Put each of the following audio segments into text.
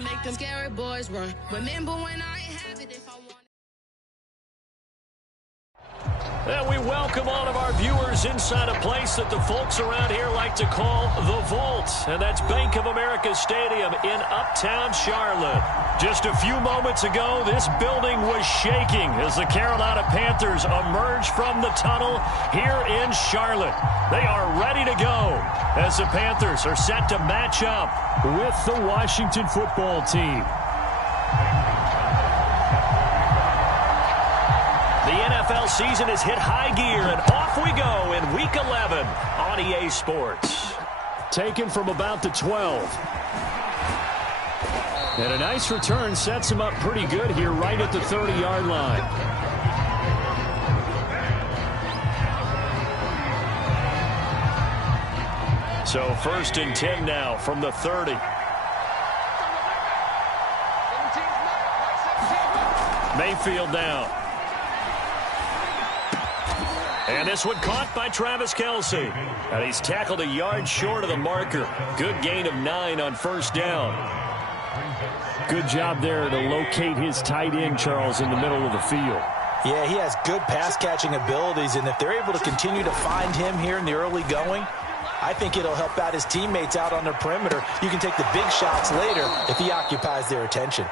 and make them scary boys run. Remember when I ain't have it if I want. And we welcome all of our viewers inside a place that the folks around here like to call the Vault. And that's Bank of America Stadium in Uptown Charlotte. Just a few moments ago, this building was shaking as the Carolina Panthers emerged from the tunnel here in Charlotte. They are ready to go as the Panthers are set to match up with the Washington football team. The NFL season has hit high gear, and off we go in Week 11 on EA Sports. Taken from about the 12. And a nice return sets him up pretty good here right at the 30-yard line. So 1st and 10 now from the 30. Mayfield down. And this one caught by Travis Kelce. And he's tackled a yard short of the marker. Good gain of 9 on 1st down. Good job there to locate his tight end, Charles, in the middle of the field. Yeah, he has good pass-catching abilities, and if they're able to continue to find him here in the early going, I think it'll help out his teammates out on their perimeter. You can take the big shots later if he occupies their attention.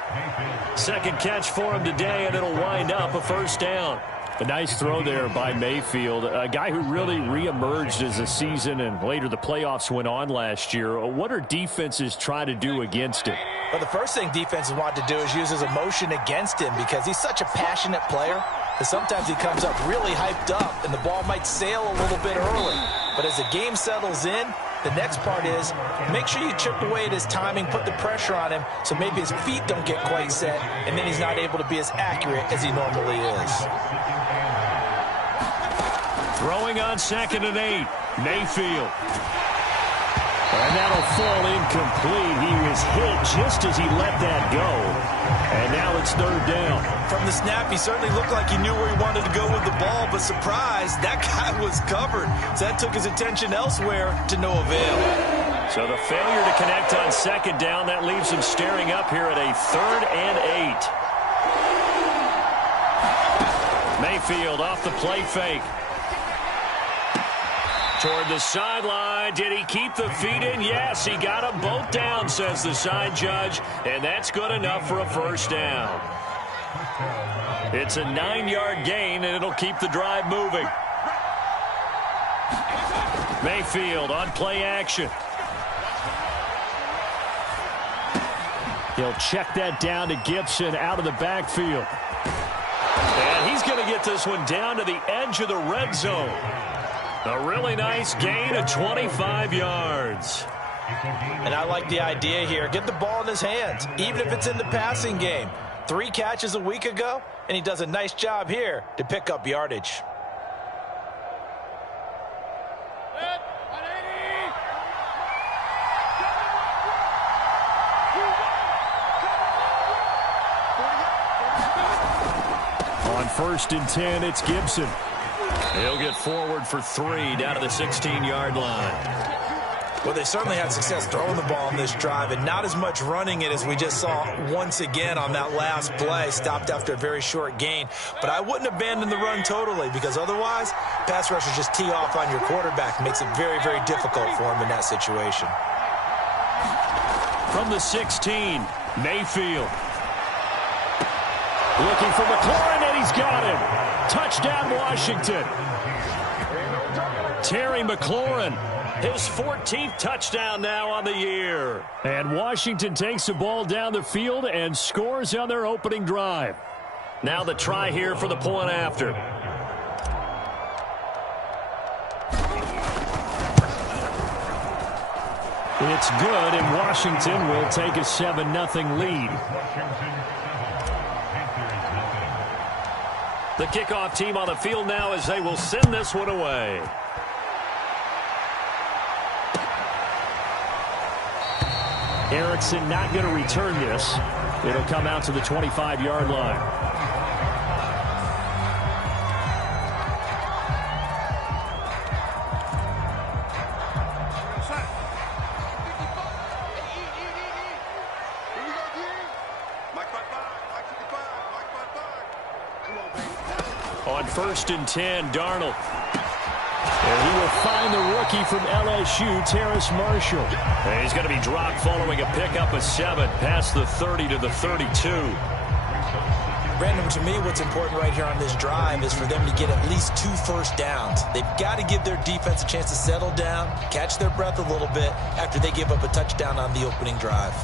Second catch for him today, and it'll wind up a 1st down. A nice throw there by Mayfield, a guy who really reemerged as the season and later the playoffs went on last year. What are defenses trying to do against him? Well, the first thing defenses want to do is use his emotion against him because he's such a passionate player that sometimes he comes up really hyped up and the ball might sail a little bit early. But as the game settles in, the next part is make sure you chip away at his timing, put the pressure on him so maybe his feet don't get quite set and then he's not able to be as accurate as he normally is. Throwing on 2nd and 8, Mayfield. And that'll fall incomplete. He was hit just as he let that go. And now it's 3rd down. From the snap, he certainly looked like he knew where he wanted to go with the ball, but surprise, that guy was covered. So that took his attention elsewhere to no avail. So the failure to connect on 2nd down, that leaves him staring up here at a 3rd and 8. Mayfield off the play fake. Toward the sideline. Did he keep the feet in? Yes, he got them both down, says the side judge. And that's good enough for a 1st down. It's a 9-yard gain, and it'll keep the drive moving. Mayfield on play action. He'll check that down to Gibson out of the backfield. And he's going to get this one down to the edge of the red zone. A really nice gain of 25 yards. And I like the idea here. Get the ball in his hands, even if it's in the passing game. 3 catches a week ago, and he does a nice job here to pick up yardage. On 1st and 10, it's Gibson. He'll get forward for 3 down to the 16-yard line. Well, they certainly had success throwing the ball on this drive and not as much running it as we just saw once again on that last play. Stopped after a very short gain. But I wouldn't abandon the run totally because otherwise, pass rushers just tee off on your quarterback. Makes it very, very difficult for him in that situation. From the 16, Mayfield. Looking for McLaurin, and he's got him. Touchdown, Washington. Terry McLaurin, his 14th touchdown now on the year. And Washington takes the ball down the field and scores on their opening drive. Now the try here for the point after. It's good, and Washington will take a 7-0 lead. The kickoff team on the field now as they will send this one away. Erickson not going to return this. It'll come out to the 25-yard line. On 1st and 10, Darnold. And he will find the rookie from LSU, Terrace Marshall. And he's going to be dropped following a pickup of 7 past the 30 to the 32. Brandon, to me, what's important right here on this drive is for them to get at least 2 first downs. They've got to give their defense a chance to settle down, catch their breath a little bit after they give up a touchdown on the opening drive.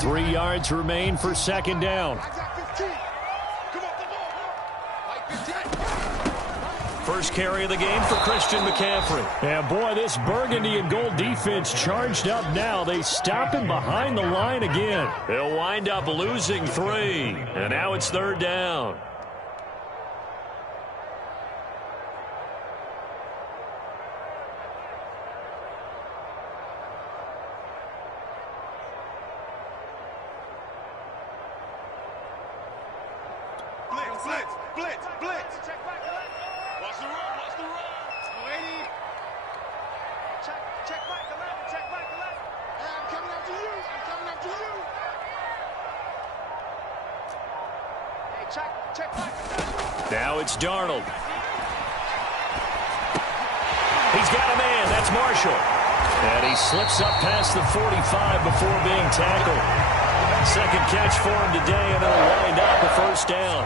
3 yards remain for 2nd down. First carry of the game for Christian McCaffrey. And boy, this burgundy and gold defense charged up now. They stop him behind the line again. They'll wind up losing 3. And now it's 3rd down. Blitz. Check back to left. Watch the run. 80. Check back to left. Hey, I'm coming after you. Hey, check back to left. Now it's Darnold. He's got a man. That's Marshall. And he slips up past the 45 before being tackled. Second catch for him today, and it'll wind up a 1st down.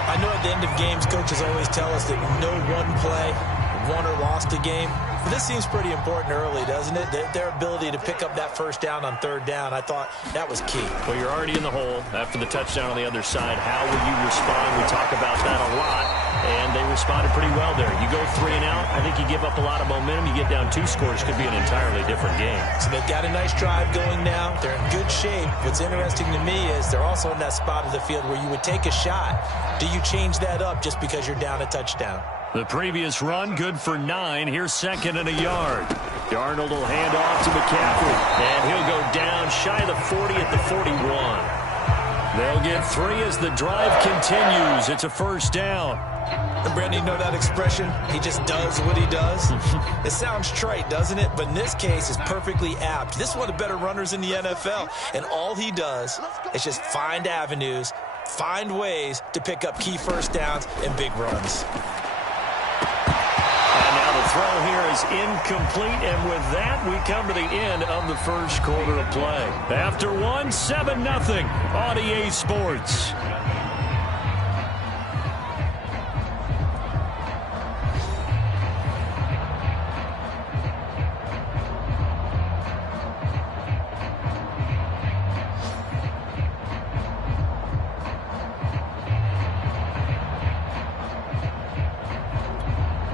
I know at the end of games, coaches always tell us that no one play won or lost a game. But this seems pretty important early, doesn't it? Their ability to pick up that 1st down on 3rd down, I thought that was key. Well, you're already in the hole after the touchdown on the other side. How will you respond? We talk about that a lot, and they responded pretty well there. You go 3 and out, I think you give up a lot of momentum. You get down 2 scores, could be an entirely different game. So they've got a nice drive going now. They're in good shape. What's interesting to me is they're also in that spot of the field where you would take a shot. Do you change that up just because you're down a touchdown? The previous run, good for 9. Here's 2nd and a yard. Darnold will hand off to McCaffrey, and he'll go down shy of the 40 at the 41. They'll get 3 as the drive continues. It's a 1st down. And Brandon, you know that expression? He just does what he does. It sounds trite, doesn't it? But in this case, it's perfectly apt. This is one of the better runners in the NFL, and all he does is just find avenues, find ways to pick up key 1st downs and big runs. The throw here is incomplete, and with that, we come to the end of the 1st quarter of play. After 1, 7-0 on EA Sports.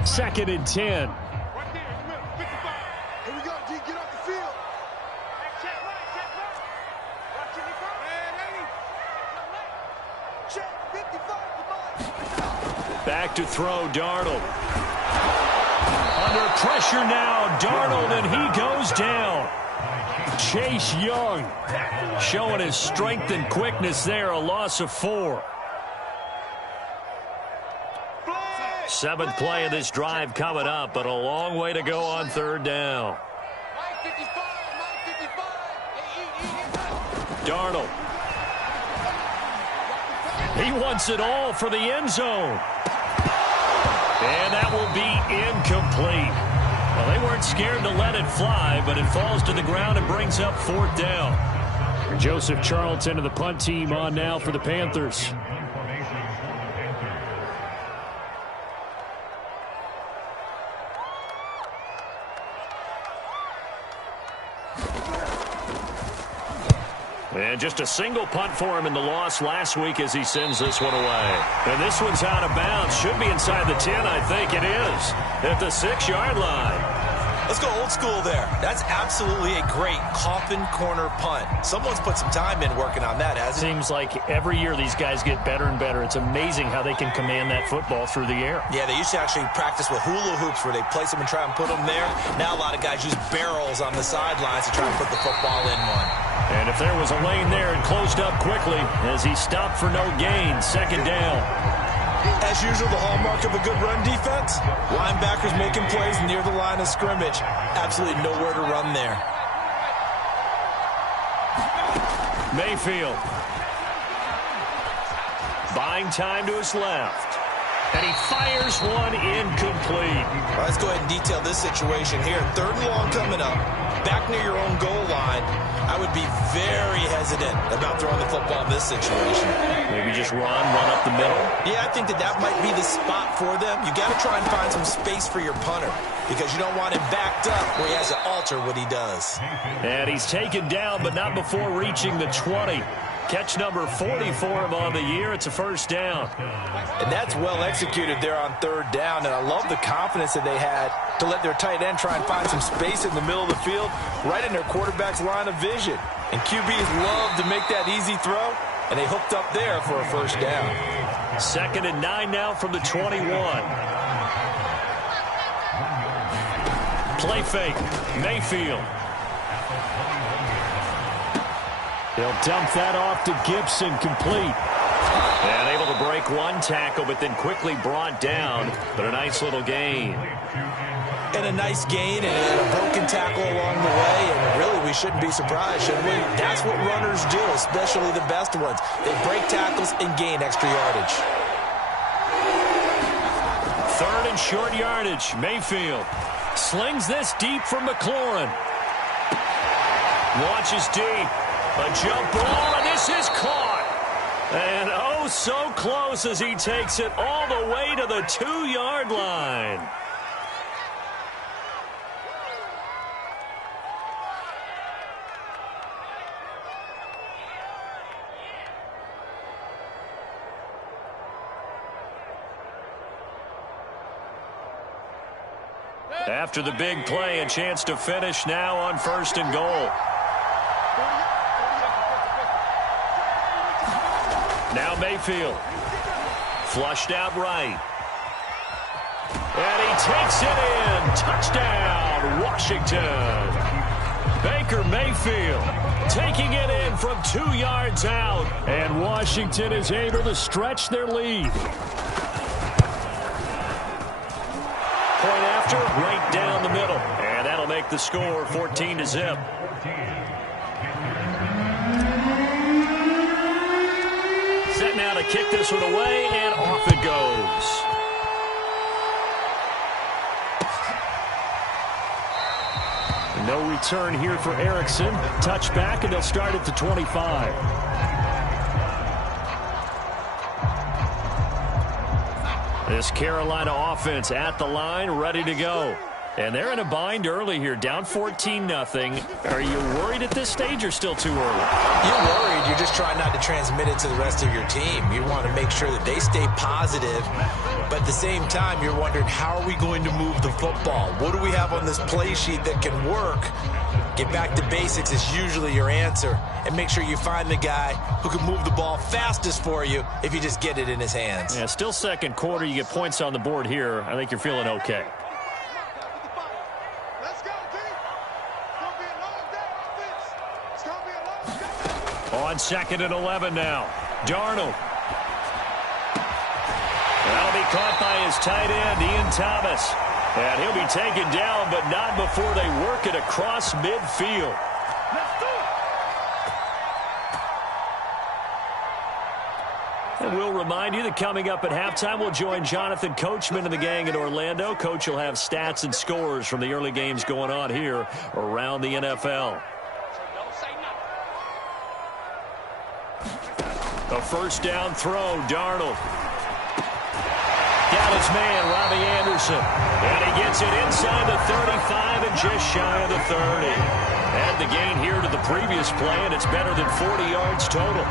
Second and 10. Right there in the middle. 55. Here we go, D. Get off the field. Hey, check right. Watch it, man. 80. Check 55. Back to throw, Darnold. Under pressure now, Darnold, and he goes down. Chase Young showing his strength and quickness there, a loss of 4. 7th play of this drive coming up, but a long way to go on 3rd down. Darnold. He wants it all for the end zone. And that will be incomplete. Well, they weren't scared to let it fly, but it falls to the ground and brings up 4th down. Joseph Charlton of the punt team on now for the Panthers. And just a single punt for him in the loss last week as he sends this one away. And this one's out of bounds. Should be inside the 10, I think it is. At the 6-yard line. Let's go old school there. That's absolutely a great coffin corner punt. Someone's put some time in working on that, hasn't it? Seems like every year these guys get better and better. It's amazing how they can command that football through the air. Yeah, they used to actually practice with hula hoops where they place them and try and put them there. Now a lot of guys use barrels on the sidelines to try and put the football in one. And if there was a lane there, it closed up quickly as he stopped for no gain. 2nd down. As usual, the hallmark of a good run defense, linebackers making plays near the line of scrimmage. Absolutely nowhere to run there. Mayfield. Buying time to his left. And he fires one incomplete. Well, let's go ahead and detail this situation here. 3rd and long coming up, back near your own goal line. I would be very hesitant about throwing the football in this situation. Maybe just run up the middle. Yeah, I think that might be the spot for them. You got to try and find some space for your punter because you don't want him backed up where he has to alter what he does. And he's taken down, but not before reaching the 20. Catch number 40 for him on the year. It's a first down. And that's well executed there on 3rd down. And I love the confidence that they had to let their tight end try and find some space in the middle of the field, right in their quarterback's line of vision. And QBs love to make that easy throw, and they hooked up there for a first down. 2nd and 9 now from the 21. Play fake. Mayfield. He'll dump that off to Gibson, complete. And able to break one tackle, but then quickly brought down. But a nice little gain. And a nice gain and a broken tackle along the way. And really, we shouldn't be surprised, should we? That's what runners do, especially the best ones. They break tackles and gain extra yardage. 3rd and short yardage. Mayfield slings this deep from McLaurin. Launches deep. A jump ball, and this is caught. And oh, so close as he takes it all the way to the 2-yard line. After the big play, a chance to finish now on 1st and goal. Now Mayfield. Flushed out right. And he takes it in. Touchdown, Washington. Baker Mayfield taking it in from 2 yards out. And Washington is able to stretch their lead. Point after, right down the middle. And that'll make the score 14-0. Set now to kick this one away, and off it goes. No return here for Erickson. Touchback, and they'll start at the 25. This Carolina offense at the line, ready to go. And they're in a bind early here, down 14-0. Are you worried at this stage or still too early? You're worried. You're just trying not to transmit it to the rest of your team. You want to make sure that they stay positive. But at the same time, you're wondering, how are we going to move the football? What do we have on this play sheet that can work? Get back to basics is usually your answer. And make sure you find the guy who can move the ball fastest for you if you just get it in his hands. Yeah, still 2nd quarter. You get points on the board here. I think you're feeling okay. On 2nd and 11 now. Darnold. That'll be caught by his tight end, Ian Thomas. And he'll be taken down, but not before they work it across midfield. And we'll remind you that coming up at halftime, we'll join Jonathan Coachman and the gang in Orlando. Coach will have stats and scores from the early games going on here around the NFL. A first down throw, Darnold. Got his man, Robbie Anderson. And he gets it inside the 35 and just shy of the 30. Add the gain here to the previous play, and it's better than 40 yards total.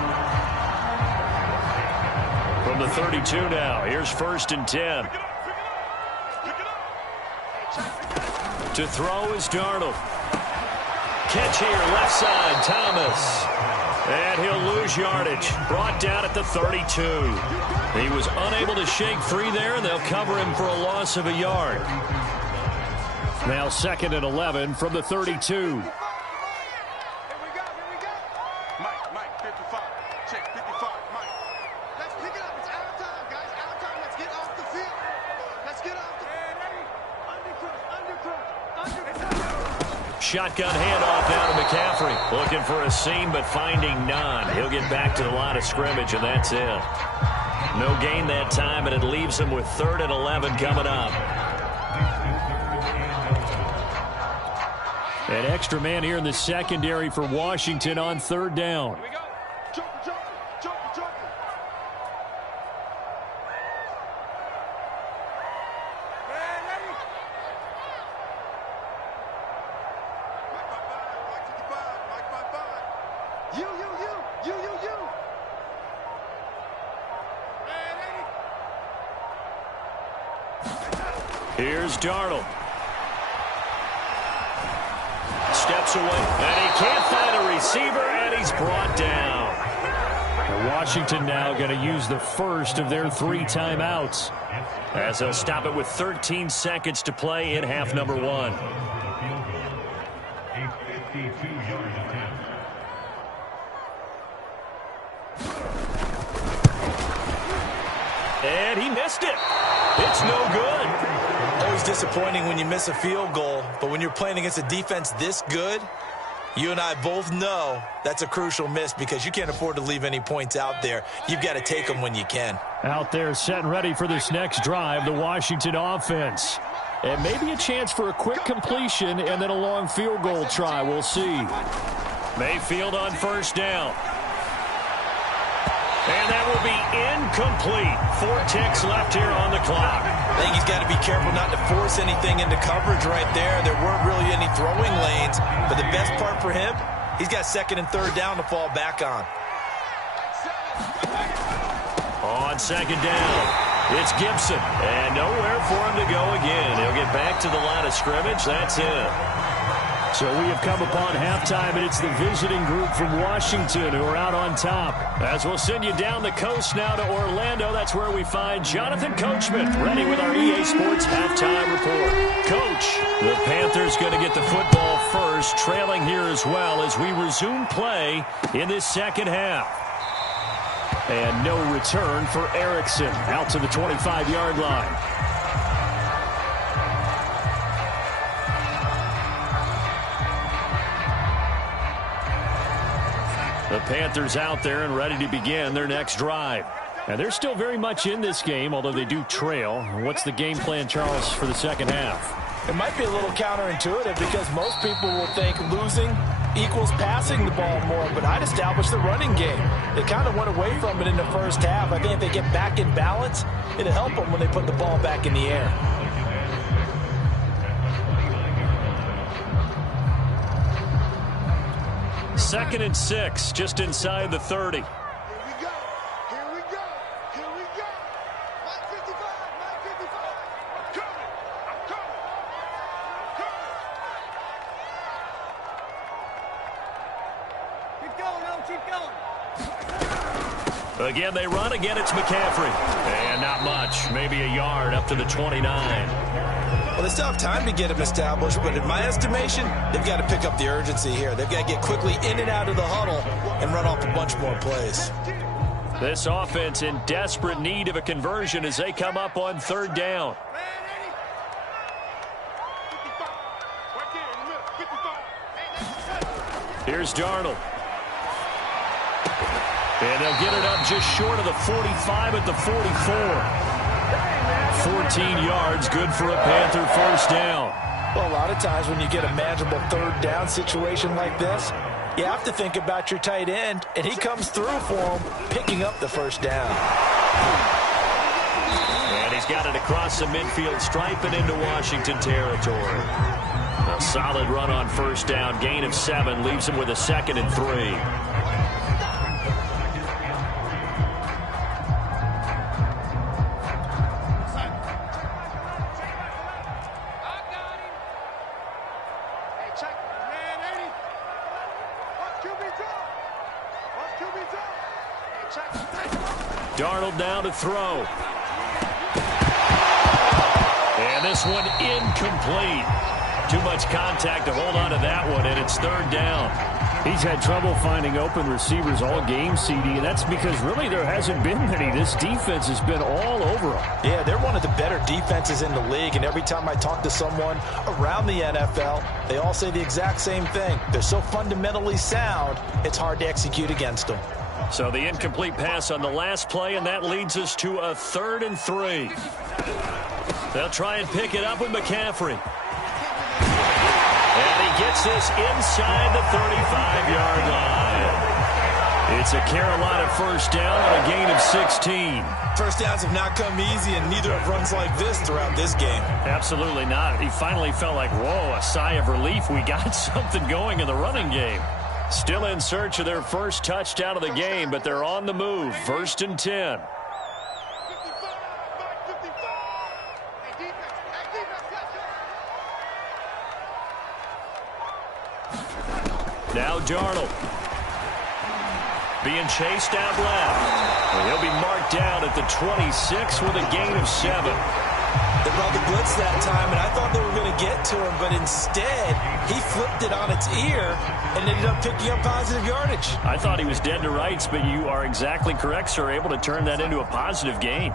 From the 32 now, here's 1st and 10. To throw is Darnold. Catch here, left side, Thomas. And he'll lose yardage. Brought down at the 32. He was unable to shake free there, and they'll cover him for a loss of a yard. Now 2nd and 11 from the 32. Mike, 55. Check 55, Mike. Let's pick it up. It's our time, guys. Our time. Let's get off the field. Let's get off the field. Undercross. Shotgun handoff down to McCaffrey. Looking for a seam, but finding none. He'll get back to the line of scrimmage, and that's it. No gain that time, and it leaves him with 3rd and 11 coming up. An extra man here in the secondary for Washington on 3rd down. Here we go. Joker. Ready? Mike by 5. You. Ready? Here's Darnold. Steps away, and he can't find a receiver, and he's brought down. And Washington now going to use the first of their 3 timeouts, as they'll stop it with 13 seconds to play in half number 1. And he missed it. It's no good. Always disappointing when you miss a field goal, but when you're playing against a defense this good, you and I both know that's a crucial miss because you can't afford to leave any points out there. You've got to take them when you can. out there set and ready for this next drive, the Washington offense. And maybe a chance for a quick completion and then a long field goal try. We'll see. Mayfield on 1st down. And that will be incomplete. 4 ticks left here on the clock. I think he's got to be careful not to force anything into coverage right there. There weren't really any throwing lanes. But the best part for him, he's got 2nd and 3rd down to fall back on. On 2nd down, it's Gibson. And nowhere for him to go again. He'll get back to the line of scrimmage. That's it. So we have come upon halftime, and it's the visiting group from Washington who are out on top. As we'll send you down the coast now to Orlando, that's where we find Jonathan Coachman, ready with our EA Sports halftime report. Coach, the Panthers going to get the football first, trailing here as well as we resume play in this second half. And no return for Erickson, out to the 25-yard line. The Panthers out there and ready to begin their next drive. And they're still very much in this game, although they do trail. What's the game plan, Charles, for the second half? It might be a little counterintuitive because most people will think losing equals passing the ball more, but I'd establish the running game. They kind of went away from it in the first half. I think if they get back in balance, it'll help them when they put the ball back in the air. Second and 6, just inside the 30. Here we go. Here we go. Here we go. Mike 55. Mike 55. I'm coming. I'm coming. I'm coming. Keep going, no, keep going. Again, they run. Again, it's McCaffrey. And not much. Maybe a yard up to the 29. Well, they still have time to get him established, but in my estimation, they've got to pick up the urgency here. They've got to get quickly in and out of the huddle and run off a bunch more plays. This offense in desperate need of a conversion as they come up on 3rd down. Here's Darnold. And they'll get it up just short of the 45 at the 44. 14 yards, good for a Panther 1st down. Well, a lot of times when you get a manageable 3rd down situation like this, you have to think about your tight end, and he comes through for him, picking up the 1st down. And he's got it across the midfield stripe and into Washington territory. A solid run on 1st down, gain of 7, leaves him with a 2nd and 3. Darnold now to throw. And this one incomplete. Too much contact to hold on to that one, and it's 3rd down. He's had trouble finding open receivers all game, CD, and that's because really there hasn't been many. This defense has been all over them. Yeah, they're one of the better defenses in the league, and every time I talk to someone around the NFL, they all say the exact same thing. They're so fundamentally sound, it's hard to execute against them. So the incomplete pass on the last play, and that leads us to a 3rd and 3. They'll try and pick it up with McCaffrey. And he gets this inside the 35-yard line. It's a Carolina first down on a gain of 16. First downs have not come easy, and neither have runs like this throughout this game. Absolutely not. He finally felt like, whoa, a sigh of relief. We got something going in the running game. Still in search of their first touchdown of the game, but they're on the move. 1st and 10. Now Darnold. Being chased out left. And he'll be marked down at the 26 with a gain of 7. They brought the blitz that time, and I thought they were going to get to him, but instead, he flipped it on its ear and ended up picking up positive yardage. I thought he was dead to rights, but you are exactly correct, sir, able to turn that into a positive gain.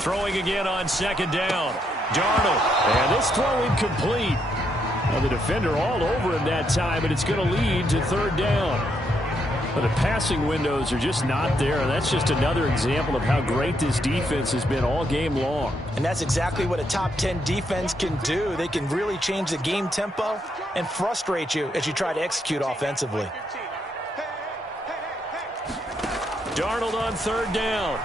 Throwing again on 2nd down. Darnold. And this throw incomplete. Now the defender all over him that time, and it's going to lead to 3rd down. But the passing windows are just not there. And that's just another example of how great this defense has been all game long. And that's exactly what a top 10 defense can do. They can really change the game tempo and frustrate you as you try to execute offensively. Darnold on 3rd down.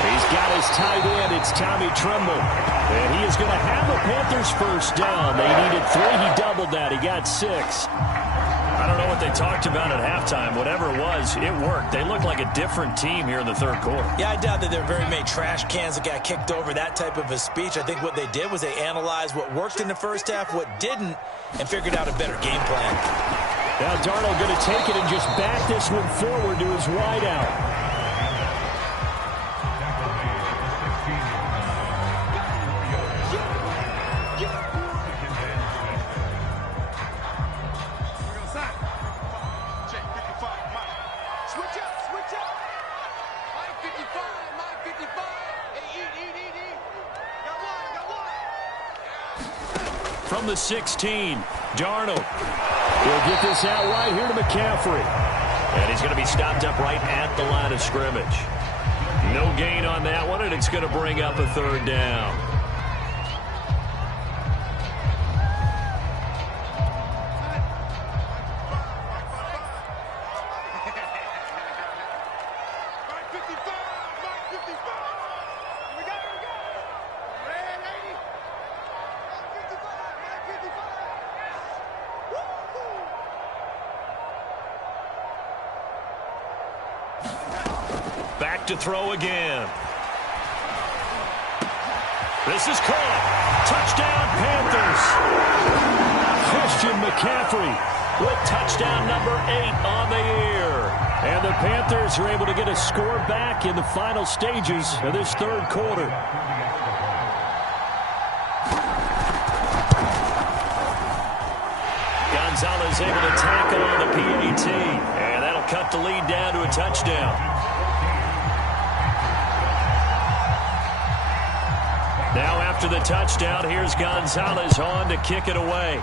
He's got his tight end. It's Tommy Tremble. And he is going to have the Panthers first down. They needed 3. He doubled that. He got 6. I don't know what they talked about at halftime. Whatever it was, it worked. They look like a different team here in the 3rd quarter. Yeah, I doubt that there are very many trash cans that got kicked over, that type of a speech. I think what they did was they analyzed what worked in the first half, what didn't, and figured out a better game plan. Now Darnold going to take it and just back this one forward to his wideout. From the 16, Darnold. He'll get this out right here to McCaffrey. And he's going to be stopped up right at the line of scrimmage. No gain on that one, and it's going to bring up a 3rd down. Back to throw again. This is caught. Touchdown, Panthers. Christian McCaffrey With touchdown number 8 on the year. And the Panthers are able to get a score back in the final stages of this 3rd quarter. Gonzalez able to tackle on the PAT. And that'll cut the lead down to a touchdown. Now after the touchdown, here's Gonzalez on to kick it away.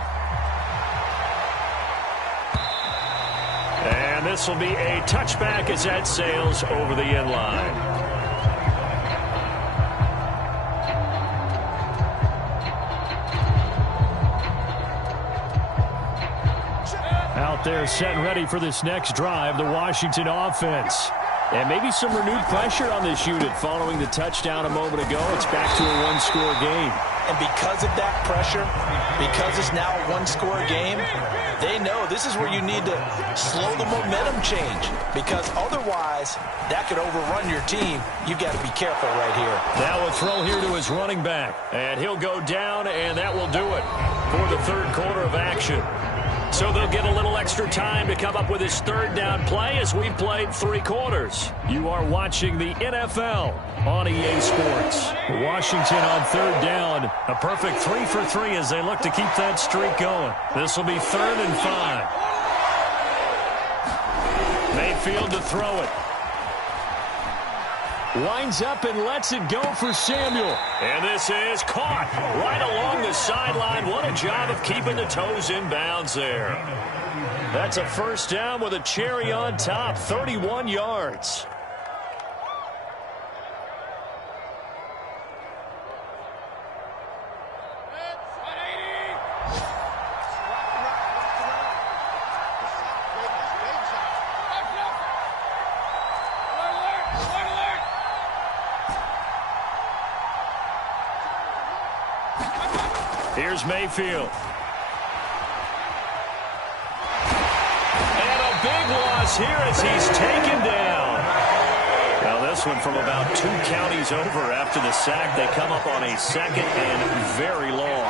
And this will be a touchback as that sails over the end line. Out there set and ready for this next drive, the Washington offense. And maybe some renewed pressure on this unit following the touchdown a moment ago. It's back to a one-score game. And because of that pressure, because it's now a one-score game, they know this is where you need to slow the momentum change, because otherwise that could overrun your team. You've got to be careful right here. Now a throw here to his running back, and he'll go down, and that will do it for the 3rd quarter of action. So they'll get a little extra time to come up with his third down play as we've played 3 quarters. You are watching the NFL on EA Sports. Washington on third down. A perfect 3 for 3 as they look to keep that streak going. This will be 3rd and 5. Mayfield to throw it. Winds up and lets it go for Samuel. And this is caught right along the sideline. What a job of keeping the toes in bounds there. That's a first down with a cherry on top, 31 yards. Here's Mayfield. And a big loss here as he's taken down. Now this one from about 2 counties over after the sack. They come up on a 2nd and very long.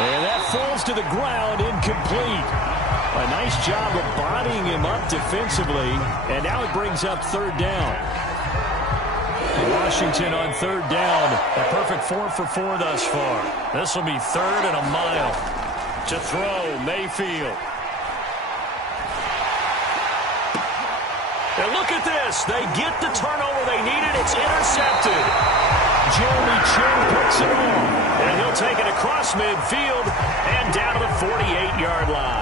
And that falls to the ground, incomplete. A nice job of bodying him up defensively, and now it brings up 3rd down. Washington on 3rd down, a perfect 4 for 4 thus far. This will be 3rd and a mile. To throw, Mayfield. And look at this. They get the turnover they needed. It's intercepted. Jeremy Chin puts it on. And he'll take it across midfield and down to the 48-yard line.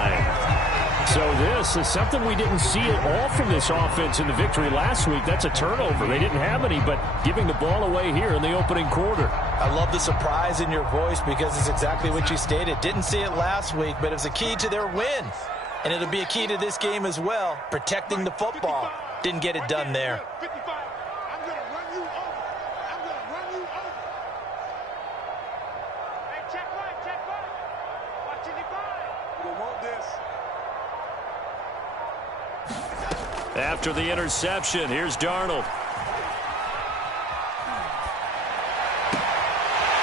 So this is something we didn't see at all from this offense in the victory last week. That's a turnover. They didn't have any, but giving the ball away here in the opening quarter. I love the surprise in your voice because it's exactly what you stated. Didn't see it last week, but it was a key to their win. And it'll be a key to this game as well, protecting the football. Didn't get it done there. 55. I'm going to run you over. I'm going to run you over. Hey, check right, check right. Watch it, you don't want this. After the interception, here's Darnold.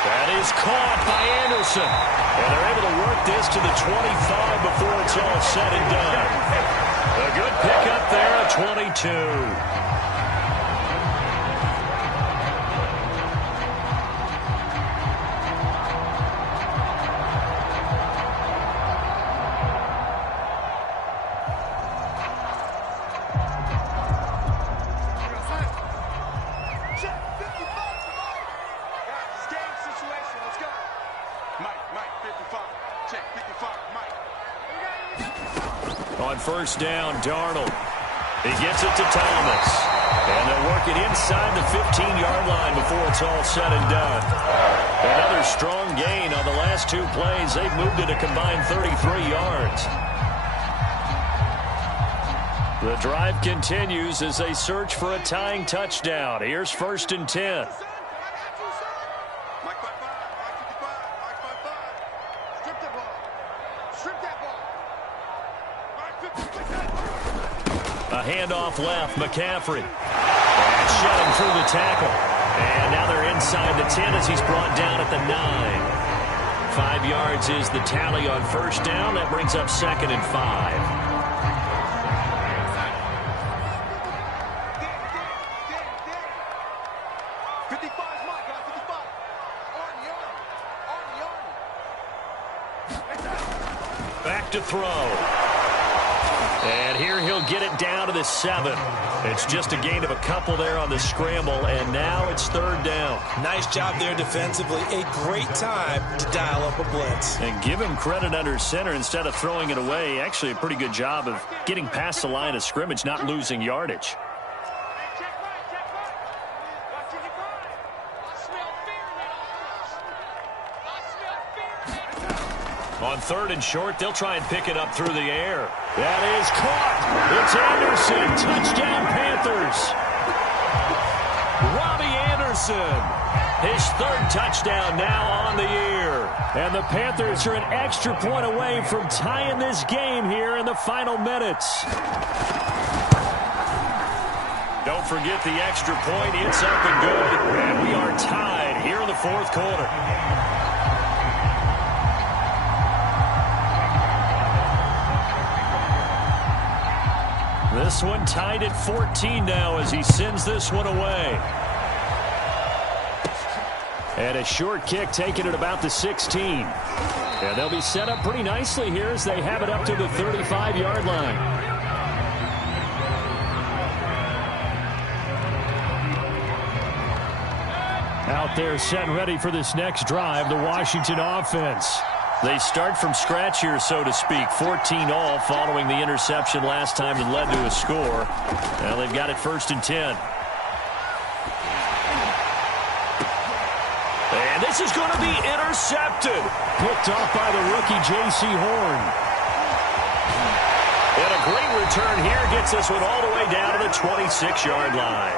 That is caught by Anderson. And they're able to work this to the 25 before it's all said and done. A good pickup there at 22. On first down, Darnold. He gets it to Thomas. And they'll work it inside the 15-yard line before it's all said and done. Another strong gain on the last 2 plays. They've moved it a combined 33 yards. The drive continues as they search for a tying touchdown. Here's 1st and 10. A handoff left, McCaffrey. And shutting through the tackle. And now they're inside the 10 as he's brought down at the 9. 5 yards is the tally on first down. That brings up 2nd and 5. Back to throw. And here he'll get it down to the 7. It's just a gain of a couple there on the scramble, and now it's 3rd down. Nice job there defensively. A great time to dial up a blitz. And give him credit under center instead of throwing it away. Actually, a pretty good job of getting past the line of scrimmage, not losing yardage. On 3rd and short, they'll try and pick it up through the air. That is caught. It's Anderson. Touchdown, Panthers. Robbie Anderson. His 3rd touchdown now on the year. And the Panthers are an extra point away from tying this game here in the final minutes. Don't forget the extra point. It's up and good. And we are tied here in the fourth quarter. This one tied at 14 now as he sends this one away. And a short kick taken at about the 16. And they'll be set up pretty nicely here as they have it up to the 35-yard line. Out there set and ready for this next drive, the Washington offense. They start from scratch here, so to speak. 14 all following the interception last time that led to a score. Now they've got it 1st and 10. And this is going to be intercepted. Picked off by the rookie J.C. Horn. And a great return here gets this one all the way down to the 26-yard line.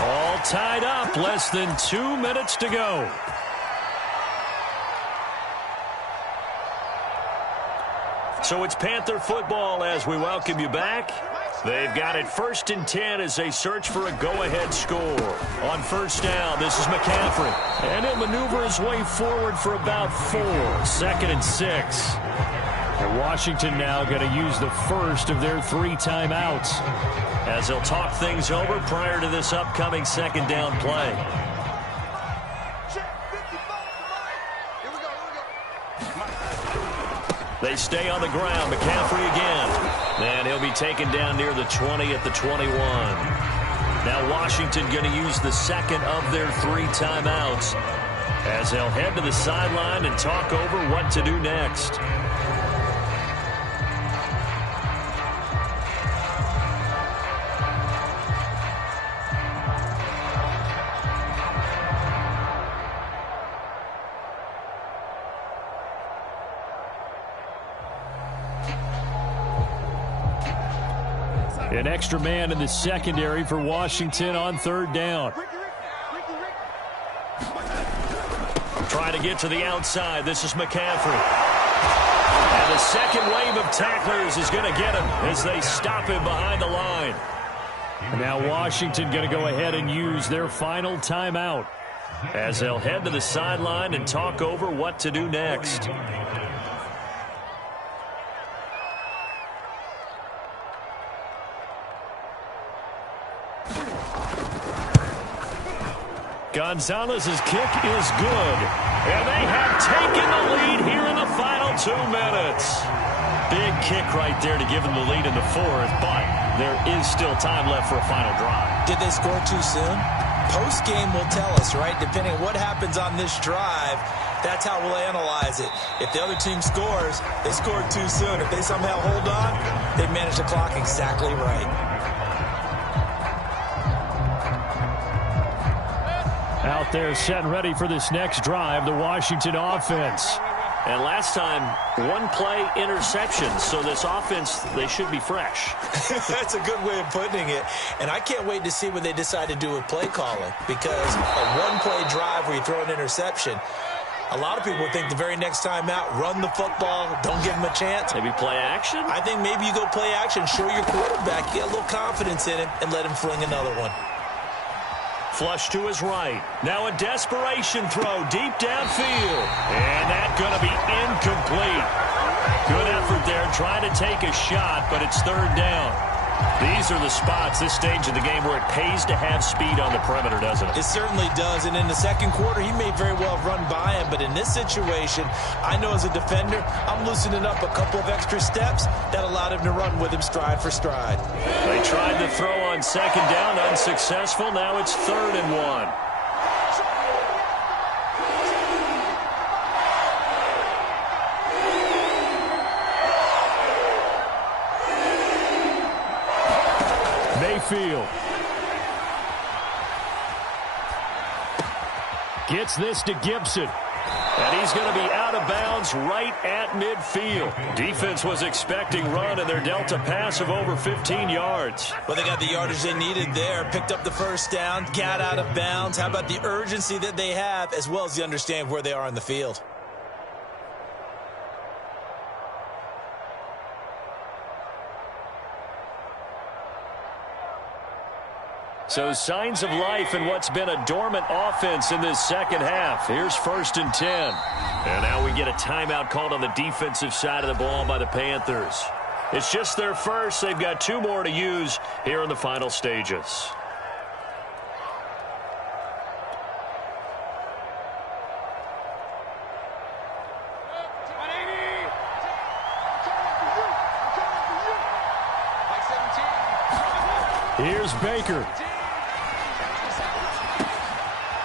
All tied up, less than 2 minutes to go. So it's Panther football as we welcome you back. They've got it 1st and 10 as they search for a go-ahead score. On 1st down, this is McCaffrey. And he'll maneuver his way forward for about 4. 2nd and 6. And Washington now going to use the first of their 3 timeouts as they'll talk things over prior to this upcoming 2nd down play. They stay on the ground. McCaffrey again. And he'll be taken down near the 20 at the 21. Now Washington going to use the 2nd of their 3 timeouts as they'll head to the sideline and talk over what to do next. An extra man in the secondary for Washington on 3rd down. Trying to get to the outside. This is McCaffrey. And the second wave of tacklers is going to get him as they stop him behind the line. And now Washington going to go ahead and use their final timeout as they'll head to the sideline and talk over what to do next. Gonzalez's kick is good. And they have taken the lead here in the final 2 minutes. Big kick right there to give them the lead in the 4th, but there is still time left for a final drive. Did they score too soon? Post-game will tell us, right? Depending on what happens on this drive, that's how we'll analyze it. If the other team scores, they scored too soon. If they somehow hold on, they've managed the clock exactly right. Out there set and ready for this next drive, the Washington offense. And last time, 1 play interception, so this offense, they should be fresh. That's a good way of putting it. And I can't wait to see what they decide to do with play calling, because a 1-play drive where you throw an interception, a lot of people think the very next time out, run the football, don't give them a chance. Maybe play action? I think maybe you go play action, show your quarterback, get a little confidence in him, and let him fling another one. Flush to his right. Now a desperation throw deep downfield. And that's going to be incomplete. Good effort there trying to take a shot, but it's 3rd down. These are the spots, this stage of the game, where it pays to have speed on the perimeter, doesn't it? It certainly does, and in the 2nd quarter, he may very well have run by him, but in this situation, I know as a defender, I'm loosening up a couple of extra steps that allowed him to run with him stride for stride. They tried to throw on 2nd down, unsuccessful. Now it's 3rd and 1. Mayfield gets this to Gibson. And he's going to be out of bounds right at midfield. Defense was expecting run, and they're dealt a pass of over 15 yards. Well, they got the yardage they needed there. Picked up the 1st down, got out of bounds. How about the urgency that they have, as well as the understand where they are on the field? So signs of life in what's been a dormant offense in this second half. Here's 1st and 10. And now we get a timeout called on the defensive side of the ball by the Panthers. It's just their first. They've got 2 more to use here in the final stages. Here's Baker.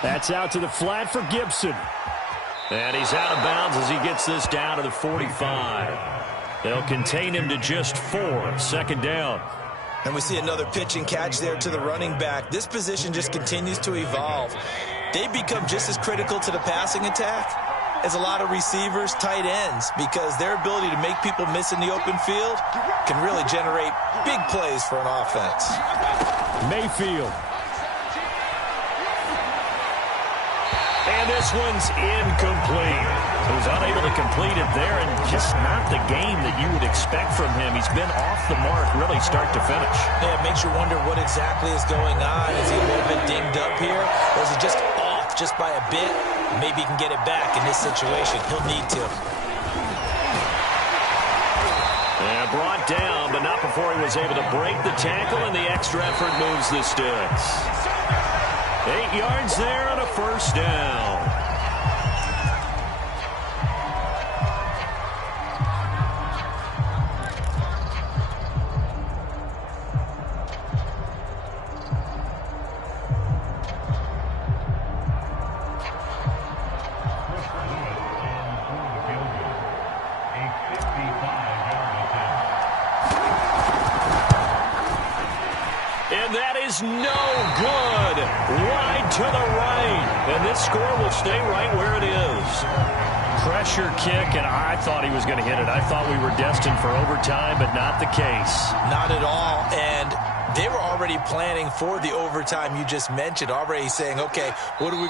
That's out to the flat for Gibson. And he's out of bounds as he gets this down to the 45. They'll contain him to just 4. 2nd down. And we see another pitch and catch there to the running back. This position just continues to evolve. They become just as critical to the passing attack as a lot of receivers, tight ends, because their ability to make people miss in the open field can really generate big plays for an offense. Mayfield. And this one's incomplete. He was unable to complete it there, and just not the game that you would expect from him. He's been off the mark really start to finish. Yeah, it makes you wonder what exactly is going on. Is he a little bit dinged up here, or is he just off just by a bit? Maybe he can get it back in this situation. He'll need to. And brought down, but not before he was able to break the tackle, and the extra effort moves the sticks. 8 yards there on a 1st down. No good. Wide to the right. And this score will stay right where it is. Pressure kick, and I thought he was going to hit it. I thought we were destined for overtime, but not the case. Not at all. And they were already planning for the overtime you just mentioned, already saying, okay, what are we